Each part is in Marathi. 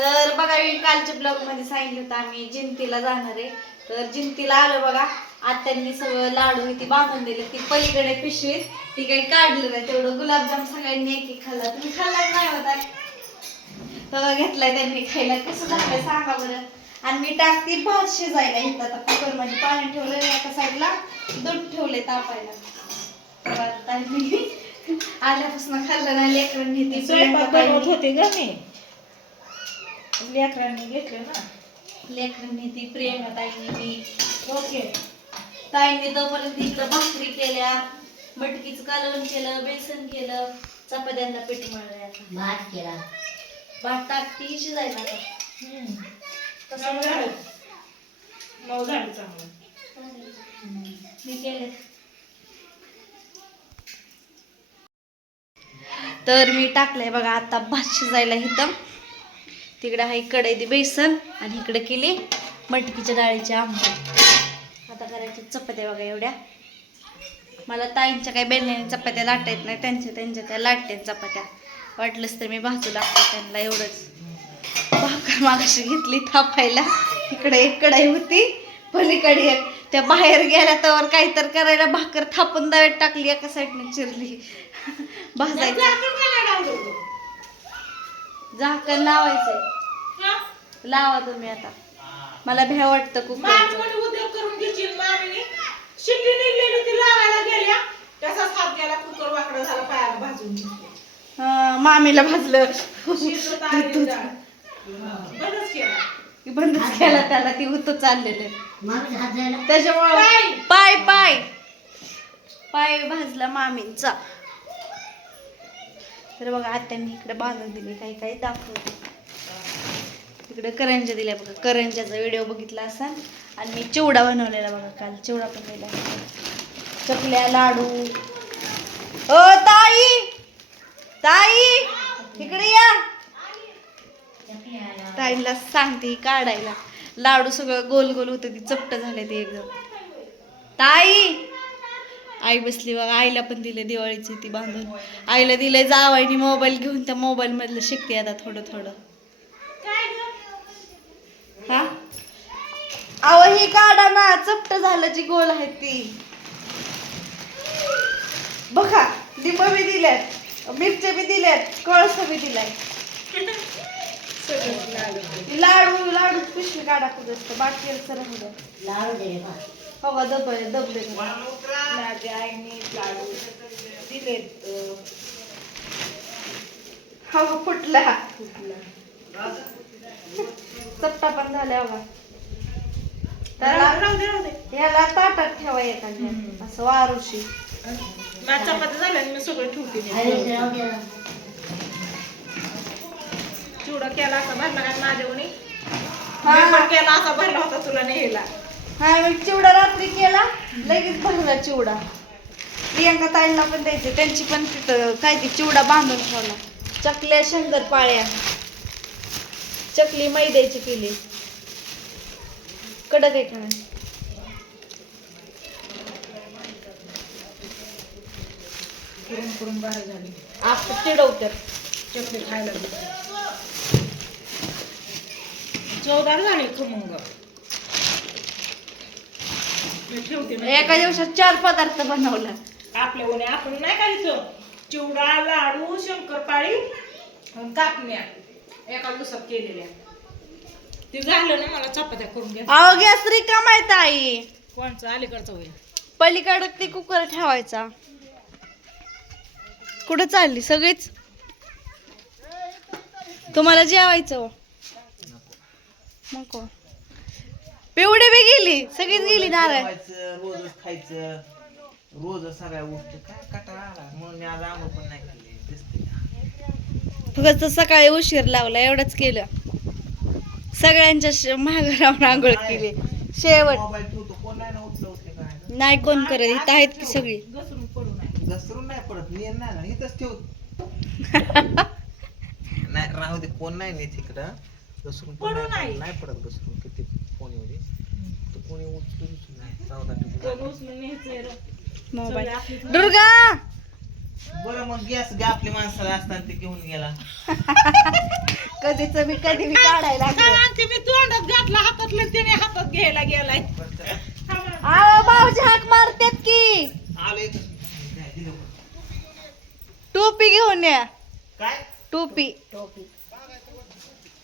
तर बघा मी कालच्या ब्लॉगमध्ये सांगितलं होतं आम्ही जिंतीला जाणार आहे. तर जिंतीला आलो बघा आत्यांनी सगळं लाडू ती बांधून दिले. ती पलीकडे पिशवीत ती काही काढलं नाही. तेवढं गुलाबजाम सगळ्यांनी एक एक खाल्ला. तुम्ही खाल्ला नाही होता. सगळं घेतलाय त्यांनी खायला. कसं झालंय सांगा बरं. आणि मी टाकते भात शिजायला इथं. आता कुकरमध्ये पाणी ठेवलं एका साईडला. दूध ठेवले तापायला. आल्यापासून खाल्लं नाही लेकरांनी ती स्वयंपाक बनवत होते ग मी? लेकरांनी घेतले ना. लेकरांनी ती प्रियंका ताईंनी मी ओके. ताईंनी तोपर्यंत इकडं भाकरी केल्या मटकीचं कालवण केलं बेसन केलं चपात्यांना पीठ मळलंय भात केला. भात टाकती शिजायला आता. कसं झालं. मऊ झालं चांगलं. मी केले. तर मी टाकलंय बघा आता भात शिजायला इथं. तिकडे आहे कढई बेसन आणि इकडे केली मटकीच्या डाळीची आमटी आता करायच्या चपात्या बघा एवढ्या. मला ताईंच्या काही बेलण्याने चपात्या लाटा येत नाही त्यांच्या त्यांच्या त्या लाटते चपात्या. वाटलंच तर मी भाजू लागतो त्यांना एवढंच. भाकर मागाशी घेतली थापायला. इकडे एक कढाई होती पलीकडे एक. त्या बाहेर गेल्या तर काहीतरी करायला भाकर थापून दाव्यात टाकली एका साईडने चिरली. भाजायची. झाकण लावायचंय. लावा तुम्ही आता. मला भ्या वाटतं कुकर उद्योग करून. घ्यायची मामीने शिट्टी निघलेली ती लावायला गेल्या. त्याचाच हात गेला कुकर वाकडा झाला पायाला भाजून मामीला भाजलं. बरंच केला. बंदच केला त्याला ती होतं चाललेलं. त्याच्यामुळं पाय. पाय पाय. पाय भाजला मामींचा. तर बघा आत्यांनी इकडे बांधून दिली काही काही दाखवते. इकडे करंजा दिल्या बघा. करंजाचा व्हिडिओ बघितला असाल? आणि मी चिवडा बनवलेला बघा काल. चिवडा पण दिला. चकल्या लाडू. ओ ताई! ताई! इकडे या. ताईला सांगते काढायला. लाडू सगळं गोल गोल होतं ती चपट झाले ते एकदम. ताई! आई बसली बघा आईला पण दिले दिवाळीची ती बांधून. आईला दिले जावायनी मोबाईल घेऊन त्या मोबाईल मधलं शिकते आता थोडं थोडं. हा? अहो ही काढा ना चपट झालं जी गोल आहे ती. बघा लिंब बी दिल्यात मिरच्या बी दिल्यात कळस बी दिलाय. लाडू. लाडू पिशवी काढा कुठं असतं बाकी लाडू हो का दब दबले. माझ्या आईने लाडू दिलेत अं, हो का फुटला. चपटा पण झाल्या दे याला ताटात ठेवा एखाद्या असं वारुशी. माझ्या चपात्या झाल्या मी सगळं ठेवते. चिवडा केला असा भरला काय माझ्यावणी हा. मी पण केला असा भरला होता तुला नेला हा मी चिवडा रात्री केला. लगेच भरला चिवडा. प्रियांका ताईंना पण द्यायचे. त्यांची पण तिथं काय ती चिवडा बांधून ठेवला. चकल्या शंकरपाळ्या चकली मैद्याची केली. कडक आहे का नाही? करून करून बाहेर झाली. आपण चिडवतात चकली खायला चवदार झाली खमंग. ठेवते. एका दिवसात चार पदार्थ बनवला. आपल्या उन्हे आपण नाही करायचं चिवडा लाडू शंकरपाळी आणि कापण्या. एका दिवसात केलेल्या. ते झालं ना मला चपात्या करून घ्या. अहो गॅस रिकामा आहे ताई. कोणचं? अलीकडचं होईल. पलीकडे ते कुकर ठेवायचा. कुठं चालली सगळीच? तुम्हाला जेवायचं हो. नको. पिवडी बी गेली सगळीच गेली नारळ. जेवायचं, रोजच खायचं. रोजच सगळ्या गोष्टी. काय कटाळा आला? म्हणून मी आज आंघोळ पण नाही दिसते फक्त सकाळी उशीर लावला एवढंच केलं. सगळ्यांच्या श- मागं राहून आंघोळ केली. शेवट. मोबाईल ठेवतो कोण नाही ना उचलं उचले काय नाही? कोण करत? इथं आहेत की सगळी? घसरून पडू नये. घसरून नाही पडत. मी नाही ना इथंच ठेव. नाही राहू दे. कोण नाही नेत इकडं. घसरून पडू नाही नाही. पडत- नाही पडत घसरून. किती कोणी उचलून उचलून नाही. चौदा कोण उचलून न्यायचंय रे. मोबाईल. सगळी आपलीच दुर्गा! बरं मग गॅस गे आपली माणसाला असताना ते घेऊन गेला. कधीच मी कधी मी काढायला मी तोंडात घातला हातातले त्याने हातात घ्यायला गेलाय. बरं चला. आव भाऊजी हाक मारतेत की. आलो इथं. काय दिलं बरं. टोपी घेऊन या. काय? टोपी.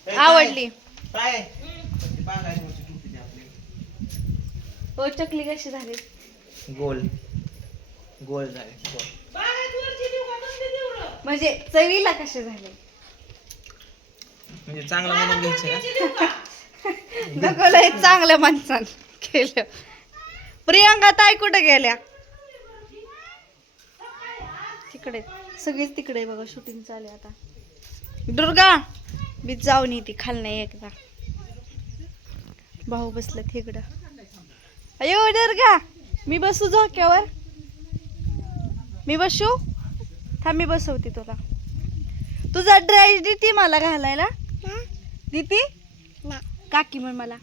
आवडली. काय काय? ती बांगायची होती टोपी ती आपली. हो चकली कशी झाली? गोल. गोल झाले गोल. बाहेर वरची देऊ का? बंद देऊ रे? म्हणजे चवीला कसे झाले? म्हणजे चांगलं म्हणून घ्यायचं वरची देऊ का? नको चांगल्या माणसानं केलं. प्रियांका ताई कुठे गेल्या? तिकडे. सगळीच तिकडे बघा शूटिंग चालू आहे आता. दुर्गा मी जाऊन येते खाल नाही एकदा. भाऊ बसलं तिकडं अयो दुर्गा मी बसू झोक्यावर. मी बसू? थांब मी बसवते तुला. तुझा ड्रेस देते मला घालायला? देते? काकी म्हण मला.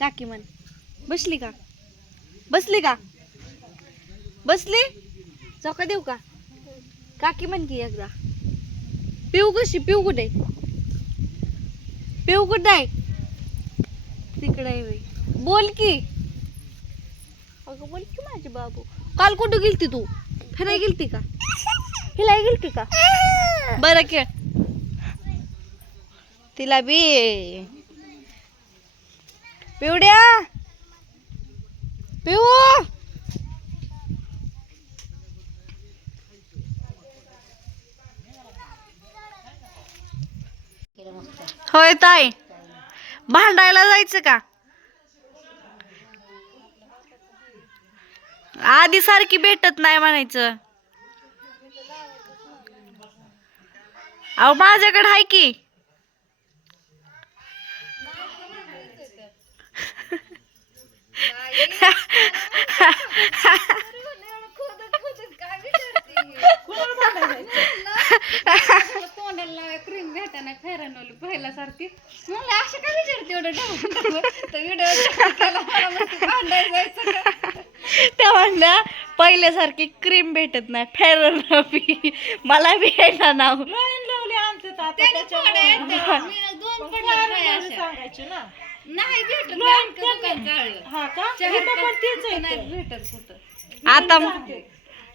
काकी म्हण बसली का? बसली का? बसली? चौका देऊ का? काकी म्हण की एकदा. पिऊ कशी? पिऊ कुठे? पिऊ कुठे आहे? तिकडे. बोल की. अगं बोल की माझी बाबू. काल कुठं गेलती तू? फिराय गेलती का? हिलाय गेलती का? बरं खेळ. तिला बी. पिवड्या. पिऊ होय ताई. भांडायला जायचं का? आधी सारखी भेटत नाही म्हणायचं. अहो माझ्याकडे आहे की. तोंडाला क्रीम भेटाना पहिल्यासारखी. मला असं काय विचारते एवढं हा. का? चहा इथं पण तेच आहे नाही इथं. भेटत कुठं. आता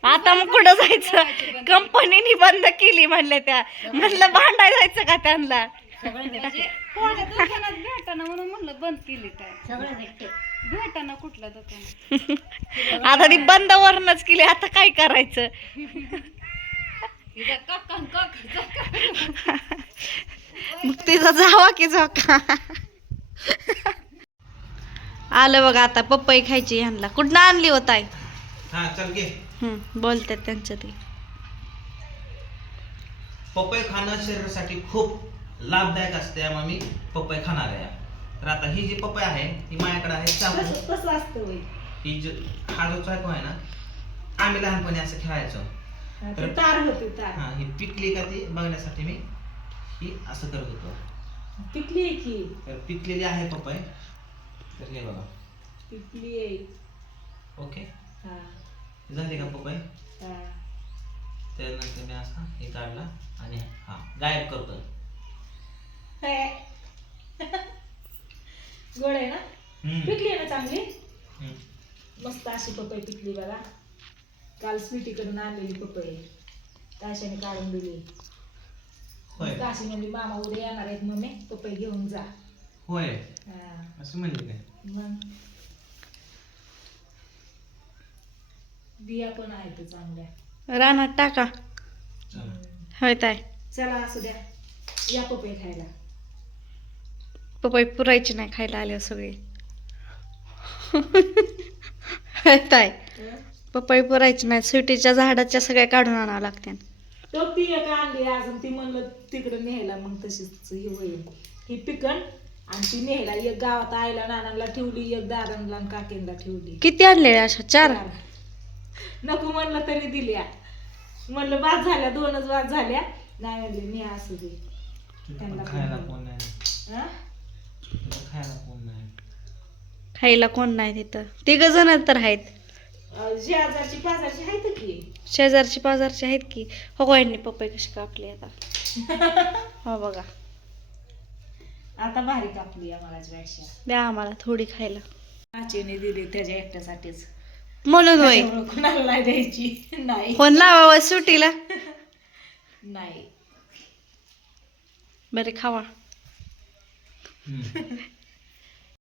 आता मग कुठं जायचं? कंपनीने बंद केली म्हणले त्या. म्हणलं भांडायला जायचं का त्यांना? म्हणजे कोणत्या दुकानात भेटाना म्हणून म्हणलं बंद केली काय सगळं भेटते भेटाना कुठलं दुकान? आता ती बंद वरूनच केली आता काय करायचं? इथं काका न काका. मग तिचा जावा की झोका. आलं बघा आता पपई खायची ह्यांना. कुठनं आणली होत आहे हा चल घे. बोलतात त्यांच्या ते. पपई खाणं शरीरासाठी खूप लाभदायक असते त्यामुळे मी पपई खाणार आहे तर आता ही जी पपई आहे ही माझ्याकडे आहे चाकू तसं असतं होय ही जो हा जो चाकू आहे ना आम्ही लहानपणी असं खेळायचो. हा, ती तार होती तार. हा ही पिकली का ती बघण्यासाठी मी ही असं करत होतो. पिकली आहे की? तर पिकलेली आहे पपई. तर हे बघा. पिकली आहे. ओके. हा. झाली का पपई? हा. त्यानंतर मी असा हे काढला आणि हा गायब करतो हे. गोड आहे ना. पिकली आहे ना चांगली. मस्त अशी पपई पिकली बघा. काल स्वीटीकडून आणलेली पपई. ताशाने काढून दिली. होय. काशी म्हणजे मामा उद्या येणार आहेत मम्मी पपई घेऊन जा. होय. हा. असं म्हणले काय? मग? बिया पण आहेत चांगल्या. रानात टाका. होय ताय चला असू द्या. या पपई खायला. पपई पुरायची नाही खायला आले सगळे. हं? पपई पुरायची नाही सुटीच्या झाडाच्या सगळ्या काढून आणावं लागते. तो ती एक आणली अजून ती म्हणलं तिकडे न्यायला मग तशीच हे होईल. ही आणि ती न्यायला. एक गावात आईला नानाला ठेवली एक दादांना आणि काकींना ठेवली. किती आणले अशा? चार? नको म्हणलं तरी दिल्या. म्हणलं बाद झाल्या दोनच बाद झाल्या. नाही म्हणले मी असू दे. त्यांना पण खायला पण- कोण नाही. हा? खायला कोण नाही. खायला कोण नाही तिथं. तिघ जण तर आहेत. अं, शेजारची पाजारची आहेत की? शेजारची पाजारची आहेत की? हो यांनी पपई कशी कापली आता? हो बघा. आता भारी कापली पेक्षा द्या आम्हाला थोडी खायला. आजीने दिली त्याच्या एकट्यासाठीच. म्हणून होय. त्याच्यामुळं कुणाला नाही द्यायची. नाही. फोन लावावं सुटीला नाही. बरे खावा. हम्म.